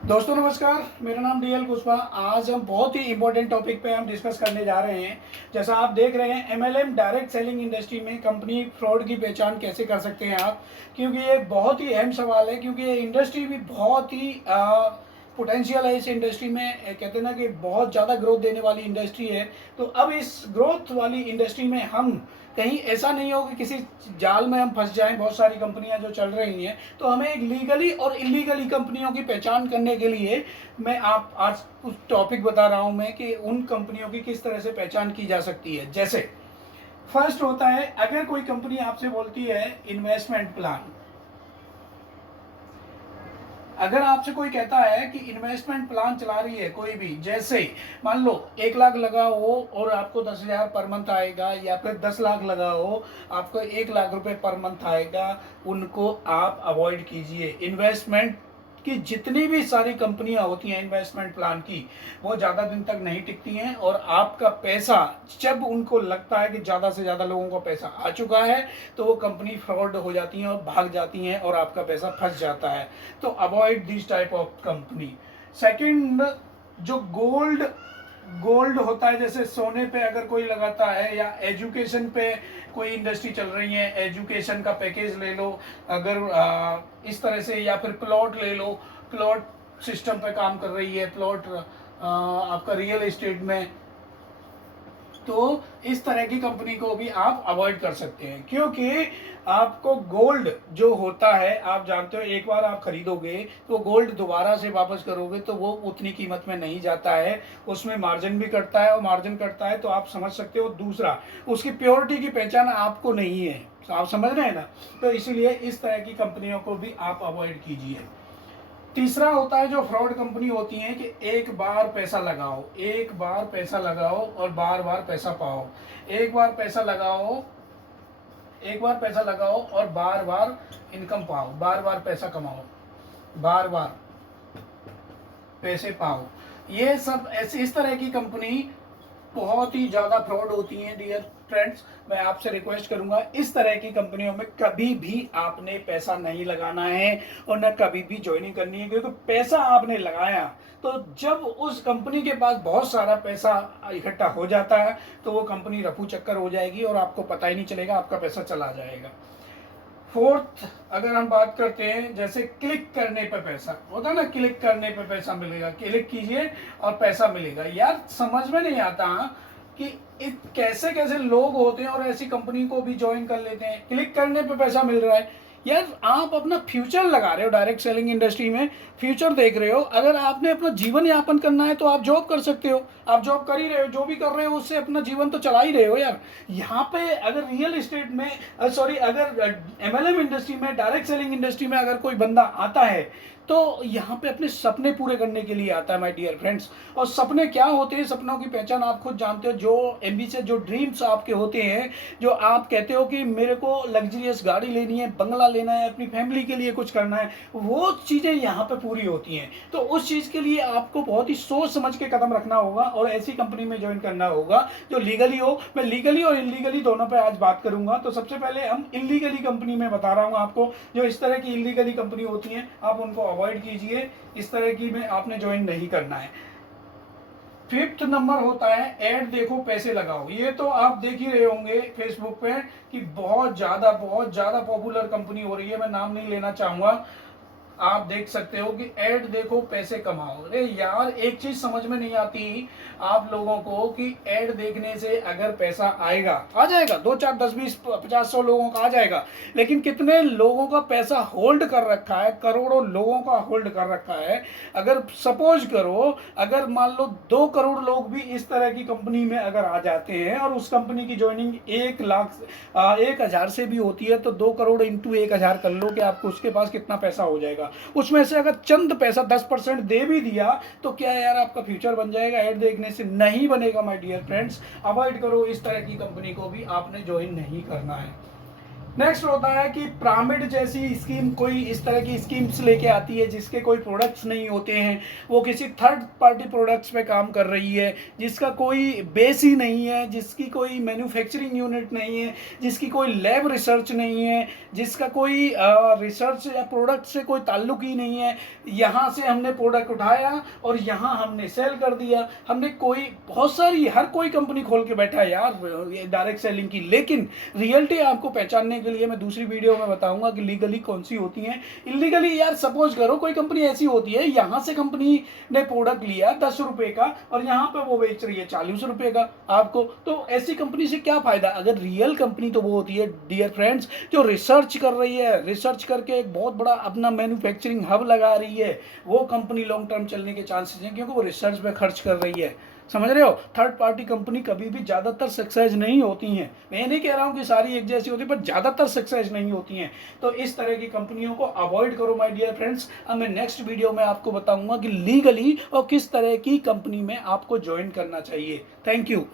दोस्तों नमस्कार, मेरा नाम डीएल कुशवाहा। आज हम बहुत ही इंपॉर्टेंट टॉपिक पे हम डिस्कस करने जा रहे हैं। जैसा आप देख रहे हैं, एमएलएम डायरेक्ट सेलिंग इंडस्ट्री में कंपनी फ्रॉड की पहचान कैसे कर सकते हैं आप, क्योंकि ये बहुत ही अहम सवाल है। क्योंकि ये इंडस्ट्री भी बहुत ही पोटेंशियल है। इस इंडस्ट्री में कहते हैं ना कि बहुत ज़्यादा ग्रोथ देने वाली इंडस्ट्री है। तो अब इस ग्रोथ वाली इंडस्ट्री में हम कहीं ऐसा नहीं हो कि किसी जाल में हम फंस जाएं। बहुत सारी कंपनियां जो चल रही हैं, तो हमें एक लीगली और इलीगली कंपनियों की पहचान करने के लिए मैं आप आज कुछ टॉपिक बता रहा हूं मैं कि उन कंपनियों की किस तरह से पहचान की जा सकती है। जैसे फर्स्ट होता है, अगर कोई कंपनी आपसे बोलती है इन्वेस्टमेंट प्लान। अगर आपसे कोई कहता है कि इन्वेस्टमेंट प्लान चला रही है कोई भी, जैसे मान लो 1 लाख लगाओ और आपको 10,000 पर मंथ आएगा, या फिर 10 लाख लगाओ आपको 1 लाख रुपए पर मंथ आएगा, उनको आप अवॉइड कीजिए। इन्वेस्टमेंट की जितनी भी सारी कंपनियां होती हैं इन्वेस्टमेंट प्लान की, वो ज़्यादा दिन तक नहीं टिकती हैं। और आपका पैसा, जब उनको लगता है कि ज़्यादा से ज़्यादा लोगों को पैसा आ चुका है, तो वो कंपनी फ्रॉड हो जाती हैं और भाग जाती हैं और आपका पैसा फंस जाता है। तो avoid this type of company. Second, जो गोल्ड गोल्ड होता है, जैसे सोने पे अगर कोई लगाता है, या एजुकेशन पे कोई इंडस्ट्री चल रही है, एजुकेशन का पैकेज ले लो अगर इस तरह से, या फिर प्लॉट ले लो, प्लॉट सिस्टम पे काम कर रही है, प्लॉट आपका रियल एस्टेट में, तो इस तरह की कंपनी को भी आप अवॉइड कर सकते हैं। क्योंकि आपको गोल्ड जो होता है, आप जानते हो, एक बार आप खरीदोगे तो गोल्ड दोबारा से वापस करोगे तो वो उतनी कीमत में नहीं जाता है, उसमें मार्जिन भी कटता है, और मार्जिन कटता है तो आप समझ सकते हो। दूसरा, उसकी प्योरिटी की पहचान आपको नहीं है। तो आप समझ रहे हैं ना, तो इसीलिए इस तरह की कंपनियों को भी आप अवॉइड कीजिए। तीसरा होता है जो फ्रॉड कंपनी होती है कि एक बार पैसा लगाओ, एक बार पैसा लगाओ और बार बार पैसा पाओ। एक बार पैसा लगाओ, एक बार पैसा लगाओ और बार बार इनकम पाओ, बार बार पैसा कमाओ, बार बार पैसे पाओ। ये सब ऐसे इस तरह की कंपनी बहुत ही ज़्यादा फ्रॉड होती हैं। डियर फ्रेंड्स, मैं आपसे रिक्वेस्ट करूंगा, इस तरह की कंपनियों में कभी भी आपने पैसा नहीं लगाना है और न कभी भी ज्वाइनिंग करनी है। क्योंकि पैसा आपने लगाया, तो जब उस कंपनी के पास बहुत सारा पैसा इकट्ठा हो जाता है, तो वो कंपनी रफू चक्कर हो जाएगी और आपको पता ही नहीं चलेगा, आपका पैसा चला जाएगा। फोर्थ, अगर हम बात करते हैं, जैसे क्लिक करने पे पैसा होता है ना, क्लिक करने पे पैसा मिलेगा, क्लिक कीजिए और पैसा मिलेगा। यार समझ में नहीं आता कि कैसे कैसे लोग होते हैं और ऐसी कंपनी को भी ज्वाइन कर लेते हैं। क्लिक करने पे पैसा मिल रहा है। यार आप अपना फ्यूचर लगा रहे हो डायरेक्ट सेलिंग इंडस्ट्री में, फ्यूचर देख रहे हो। अगर आपने अपना जीवन यापन करना है तो आप जॉब कर सकते हो, आप जॉब कर ही रहे हो, जो भी कर रहे हो उससे अपना जीवन तो चला ही रहे हो यार। यहाँ पे अगर रियल एस्टेट में, सॉरी, अगर एमएलएम इंडस्ट्री में, डायरेक्ट सेलिंग इंडस्ट्री में अगर कोई बंदा आता है, तो यहाँ पे अपने सपने पूरे करने के लिए आता है माय डियर फ्रेंड्स। और सपने क्या होते हैं, सपनों की पहचान आप खुद जानते हो। जो एम्बिशियस, जो ड्रीम्स आपके होते हैं, जो आप कहते हो कि मेरे को लग्जरियस गाड़ी लेनी है, बंगला लेना है, अपनी फैमिली के लिए कुछ करना है, वो चीज़ें यहाँ पे पूरी होती हैं। तो उस चीज़ के लिए आपको बहुत ही सोच समझ के कदम रखना होगा और ऐसी कंपनी में ज्वाइन करना होगा जो लीगली हो। मैं लीगली और इलीगली दोनों पे आज बात करूंगा। तो सबसे पहले हम इलीगली कंपनी में बता रहा हूँ आपको। जो इस तरह की इलीगली कंपनी होती हैं, आप उनको अवॉइड कीजिए, इस तरह की में आपने ज्वाइन नहीं करना है। फिफ्थ नंबर होता है ऐड देखो पैसे लगाओ। ये तो आप देख ही रहे होंगे फेसबुक पे कि बहुत ज़्यादा पॉपुलर कंपनी हो रही है, मैं नाम नहीं लेना चाहूँगा। आप देख सकते हो कि ऐड देखो पैसे कमाओ। अरे यार, एक चीज समझ में नहीं आती आप लोगों को कि ऐड देखने से अगर पैसा आएगा, आ जाएगा, 2 4 10 20 50 100 लोगों का आ जाएगा, लेकिन कितने लोगों का पैसा होल्ड कर रखा है, करोड़ों लोगों का होल्ड कर रखा है। अगर सपोज करो, अगर मान लो 2 करोड़ लोग भी इस तरह की कंपनी में अगर आ जाते हैं और उस कंपनी की ज्वाइनिंग 1 लाख 1,000 से भी होती है, तो 2 करोड़ इंटू 1,000 कर लो कि आपको उसके पास कितना पैसा हो जाएगा। उसमें से अगर चंद पैसा 10% दे भी दिया, तो क्या यार आपका फ्यूचर बन जाएगा? ऐड देखने से नहीं बनेगा माय डियर फ्रेंड्स। अवॉइड करो, इस तरह की कंपनी को भी आपने ज्वाइन नहीं करना है। नेक्स्ट होता है कि पिरामिड जैसी स्कीम, कोई इस तरह की स्कीम्स लेके आती है जिसके कोई प्रोडक्ट्स नहीं होते हैं, वो किसी थर्ड पार्टी प्रोडक्ट्स पे काम कर रही है, जिसका कोई बेस ही नहीं है, जिसकी कोई मैन्युफैक्चरिंग यूनिट नहीं है, जिसकी कोई लैब रिसर्च नहीं है, जिसका कोई रिसर्च या प्रोडक्ट से कोई ताल्लुक ही नहीं है। यहाँ से हमने प्रोडक्ट उठाया और यहाँ हमने सेल कर दिया। हमने कोई बहुत सारी हर कोई कंपनी खोल के बैठा है यार डायरेक्ट सेलिंग की, लेकिन रियलिटी आपको पहचानने के लिए मैं दूसरी वीडियो में बताऊंगा कि लीगली कौन सी होती हैं, इलीगली। यार सपोज करो कोई कंपनी ऐसी होती है, यहाँ से कंपनी ने प्रोडक्ट लिया 10 रुपए का और यहाँ पे वो बेच रही है 40 रुपए का आपको, तो ऐसी कंपनी से क्या फायदा। अगर रियल कंपनी तो वो होती है डियर फ्रेंड्स जो रिसर्च कर रही है, रिसर्च करके एक बहुत बड़ा अपना मैन्युफैक्चरिंग हब लगा रही है, वो कंपनी लॉन्ग टर्म चलने के चांसेस हैं क्योंकि वो रिसर्च पे खर्च कर रही है। समझ रहे हो, थर्ड पार्टी कंपनी कभी भी ज़्यादातर सक्सेस नहीं होती हैं। मैं नहीं कह रहा हूँ कि सारी एक जैसी होती है, पर ज़्यादातर सक्सेस नहीं होती हैं। तो इस तरह की कंपनियों को अवॉइड करो माय डियर फ्रेंड्स। अब मैं नेक्स्ट वीडियो में आपको बताऊंगा कि लीगली और किस तरह की कंपनी में आपको ज्वाइन करना चाहिए। Thank you.